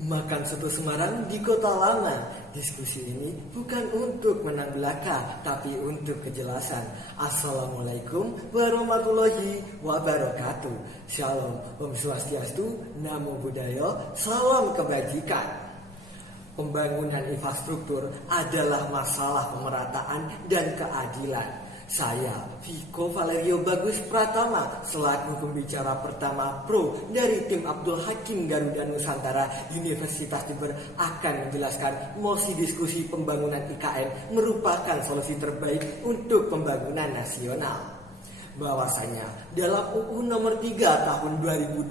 Makan soto Semarang di Kota Lama. Diskusi ini bukan untuk menang belaka, tapi untuk kejelasan. Assalamualaikum warahmatullahi wabarakatuh. Shalom, Om Swastiastu, Namo Buddhaya, salam kebajikan. Pembangunan infrastruktur adalah masalah pemerataan dan keadilan. Saya, Viko Valerio Bagus Pratama, selaku pembicara pertama pro dari tim Abdul Hakim Garuda Nusantara Universitas Jember, akan menjelaskan mosi diskusi pembangunan IKN merupakan solusi terbaik untuk pembangunan nasional. Bahwasanya dalam UU Nomor 3 Tahun 2022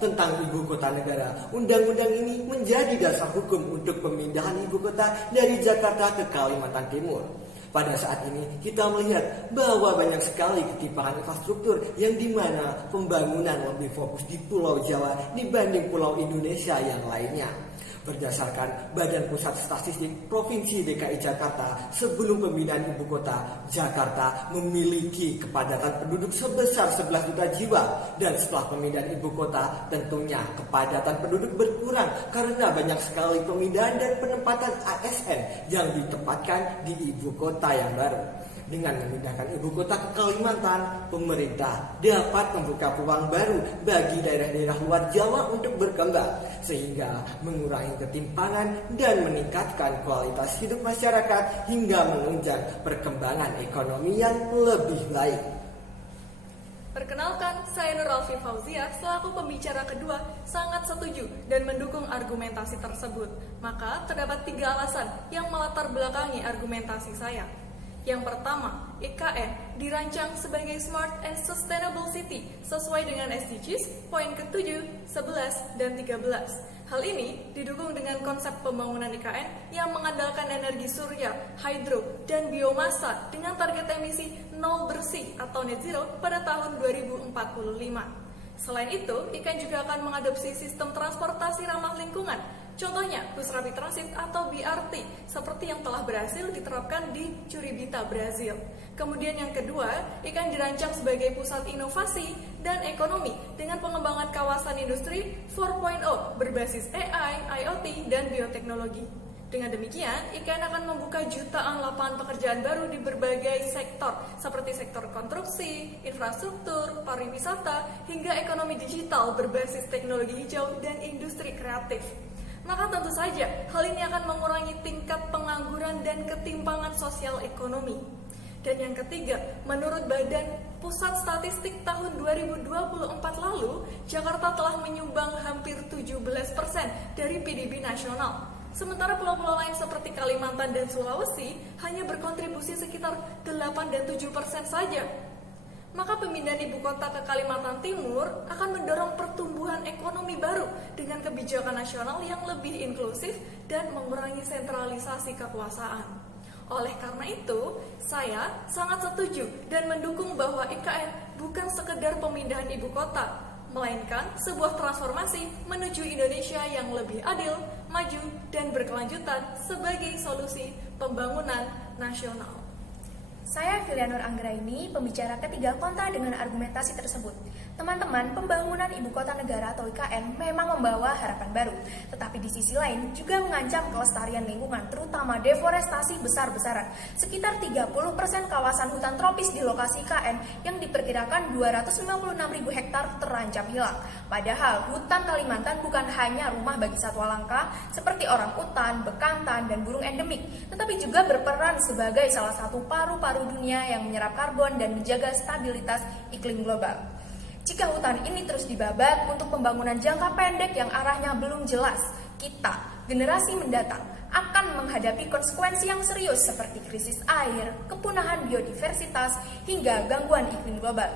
tentang Ibu Kota Negara, undang-undang ini menjadi dasar hukum untuk pemindahan ibu kota dari Jakarta ke Kalimantan Timur. Pada saat ini kita melihat bahwa banyak sekali ketimpangan infrastruktur yang dimana pembangunan lebih fokus di Pulau Jawa dibanding Pulau Indonesia yang lainnya. Berdasarkan Badan Pusat Statistik Provinsi DKI Jakarta, sebelum pemindahan ibu kota, Jakarta memiliki kepadatan penduduk sebesar 11 juta jiwa. Dan setelah pemindahan ibu kota, tentunya kepadatan penduduk berkurang karena banyak sekali pemindahan dan penempatan ASN yang ditempatkan di ibu kota yang baru. Dengan memindahkan ibu kota ke Kalimantan, pemerintah dapat membuka peluang baru bagi daerah-daerah luar Jawa untuk berkembang, sehingga mengurangi ketimpangan dan meningkatkan kualitas hidup masyarakat hingga menunjang perkembangan ekonomi yang lebih baik. Perkenalkan, saya Nur Alfi Fauzia selaku pembicara kedua sangat setuju dan mendukung argumentasi tersebut. Maka terdapat 3 alasan yang melatar belakangi argumentasi saya. Yang pertama, IKN dirancang sebagai Smart and Sustainable City sesuai dengan SDGs poin ke-7, 11, dan 13. Hal ini didukung dengan konsep pembangunan IKN yang mengandalkan energi surya, hidro, dan biomasa dengan target emisi nol bersih atau net zero pada tahun 2045. Selain itu, IKN juga akan mengadopsi sistem transportasi ramah lingkungan. Contohnya, bus rapid transit atau BRT, seperti yang telah berhasil diterapkan di Curitiba, Brazil. Kemudian yang kedua, IKN dirancang sebagai pusat inovasi dan ekonomi dengan pengembangan kawasan industri 4.0 berbasis AI, IoT, dan bioteknologi. Dengan demikian, IKN akan membuka jutaan lapangan pekerjaan baru di berbagai sektor, seperti sektor konstruksi, infrastruktur, pariwisata, hingga ekonomi digital berbasis teknologi hijau dan industri kreatif. Maka tentu saja, hal ini akan mengurangi tingkat pengangguran dan ketimpangan sosial ekonomi. Dan yang ketiga, menurut Badan Pusat Statistik tahun 2024 lalu, Jakarta telah menyumbang hampir 17% dari PDB nasional. Sementara pulau-pulau lain seperti Kalimantan dan Sulawesi hanya berkontribusi sekitar 8 dan 7% saja. Maka pemindahan ibu kota ke Kalimantan Timur akan mendorong pertumbuhan ekonomi baru dengan kebijakan nasional yang lebih inklusif dan mengurangi sentralisasi kekuasaan. Oleh karena itu, saya sangat setuju dan mendukung bahwa IKN bukan sekedar pemindahan ibu kota, melainkan sebuah transformasi menuju Indonesia yang lebih adil, maju, dan berkelanjutan sebagai solusi pembangunan nasional. Saya Filianur Anggraini, pembicara ketiga kontra dengan argumentasi tersebut. Teman-teman, pembangunan ibu kota negara atau IKN memang membawa harapan baru, tetapi di sisi lain juga mengancam kelestarian lingkungan, terutama deforestasi besar-besaran. Sekitar 30% kawasan hutan tropis di lokasi IKN yang diperkirakan 256.000 hektar terancam hilang. Padahal hutan Kalimantan bukan hanya rumah bagi satwa langka seperti orangutan, bekantan, dan burung endemik, tetapi juga berperan sebagai salah satu paru-paru dunia yang menyerap karbon dan menjaga stabilitas iklim global. Jika hutan ini terus dibabat untuk pembangunan jangka pendek yang arahnya belum jelas, kita, generasi mendatang, akan menghadapi konsekuensi yang serius seperti krisis air, kepunahan biodiversitas, hingga gangguan iklim global.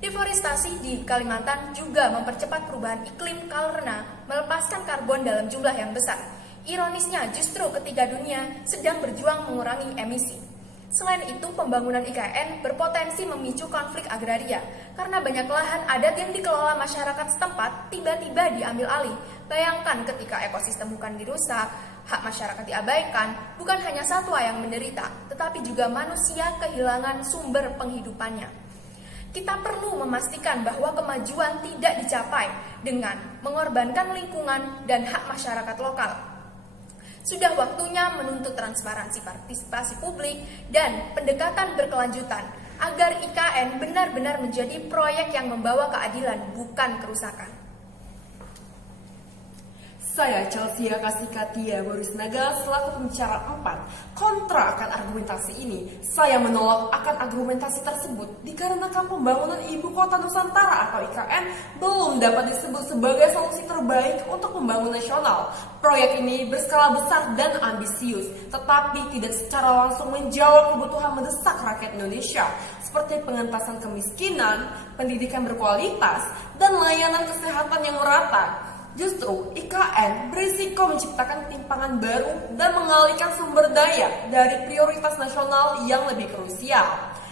Deforestasi di Kalimantan juga mempercepat perubahan iklim karena melepaskan karbon dalam jumlah yang besar. Ironisnya, justru ketiga dunia sedang berjuang mengurangi emisi. Selain itu, pembangunan IKN berpotensi memicu konflik agraria karena banyak lahan adat yang dikelola masyarakat setempat tiba-tiba diambil alih. Bayangkan ketika ekosistem hutan dirusak, hak masyarakat diabaikan, bukan hanya satwa yang menderita, tetapi juga manusia kehilangan sumber penghidupannya. Kita perlu memastikan bahwa kemajuan tidak dicapai dengan mengorbankan lingkungan dan hak masyarakat lokal. Sudah waktunya menuntut transparansi partisipasi publik dan pendekatan berkelanjutan agar IKN benar-benar menjadi proyek yang membawa keadilan, bukan kerusakan. Saya Chelsea Kasikatia Borisnaga selaku pembicara 4 kontra akan argumentasi ini. Saya menolak akan argumentasi tersebut dikarenakan pembangunan Ibu Kota Nusantara atau IKN belum dapat disebut sebagai solusi terbaik untuk pembangunan nasional. Proyek ini berskala besar dan ambisius, tetapi tidak secara langsung menjawab kebutuhan mendesak rakyat Indonesia seperti pengentasan kemiskinan, pendidikan berkualitas, dan layanan kesehatan yang merata. Justru IKN berisiko menciptakan timpangan baru dan mengalihkan sumber daya dari prioritas nasional yang lebih krusial.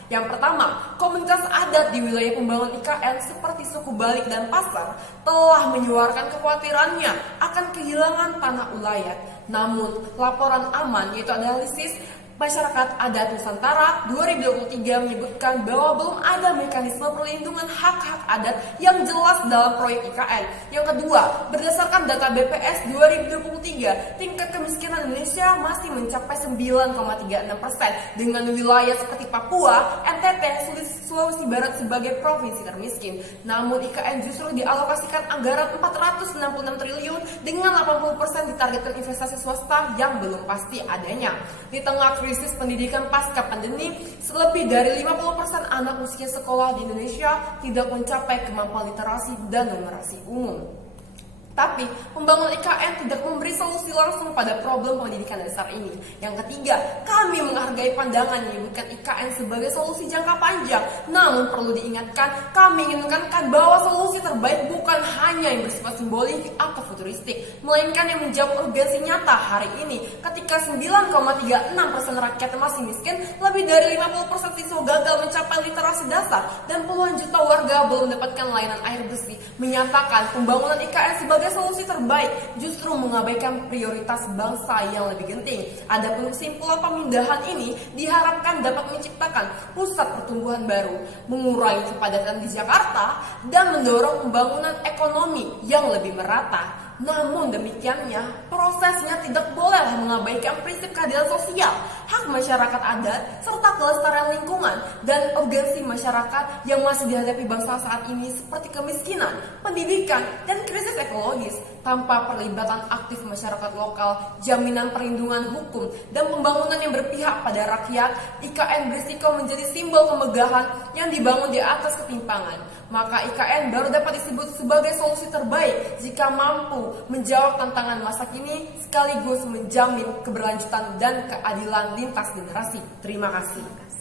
Yang pertama, komunitas adat di wilayah pembangunan IKN seperti suku Balik dan Pasar telah menyuarakan kekhawatirannya akan kehilangan tanah ulayat. Namun, laporan aman yaitu analisis Masyarakat Adat Nusantara 2023 menyebutkan bahwa belum ada mekanisme perlindungan hak-hak adat yang jelas dalam proyek IKN. Yang kedua, berdasarkan data BPS 2023, tingkat kemiskinan Indonesia masih mencapai 9,36% dengan wilayah seperti Papua, NTT, Sulawesi Barat sebagai provinsi termiskin. Namun IKN justru dialokasikan anggaran 466 triliun dengan 80% ditargetkan investasi swasta yang belum pasti adanya. Di tengah krisis pendidikan pasca pandemi, lebih dari 50% anak usia sekolah di Indonesia tidak mencapai kemampuan literasi dan numerasi umum. Tapi, pembangunan IKN tidak memberi solusi langsung pada problem pendidikan dasar ini. Yang ketiga, kami menghargai pandangan yang menyebutkan IKN sebagai solusi jangka panjang. Namun perlu diingatkan, kami ingin menekankan bahwa solusi terbaik bukan hanya yang bersifat simbolik atau futuristik, melainkan yang menjawab urgensi nyata hari ini. Ketika 9,36% rakyat masih miskin, lebih dari 50% siswa gagal mencapai literasi dasar, dan puluhan juta warga belum mendapatkan layanan air bersih, menyatakan pembangunan IKN sebagai solusi terbaik justru mengabaikan prioritas bangsa yang lebih genting. Adapun kesimpulan pemindahan ini diharapkan dapat menciptakan pusat pertumbuhan baru, mengurangi kepadatan di Jakarta, dan mendorong pembangunan ekonomi yang lebih merata. Namun demikiannya, prosesnya tidak boleh mengabaikan prinsip keadilan sosial, hak masyarakat adat, serta kelestarian lingkungan dan urgensi masyarakat yang masih dihadapi bangsa saat ini seperti kemiskinan, pendidikan, dan krisis ekologis. Tanpa perlibatan aktif masyarakat lokal, jaminan perlindungan hukum, dan pembangunan yang berpihak pada rakyat, IKN berisiko menjadi simbol kemegahan yang dibangun di atas ketimpangan. Maka IKN baru dapat disebut sebagai solusi terbaik jika mampu menjawab tantangan masa kini sekaligus menjamin keberlanjutan dan keadilan lintas generasi. Terima kasih.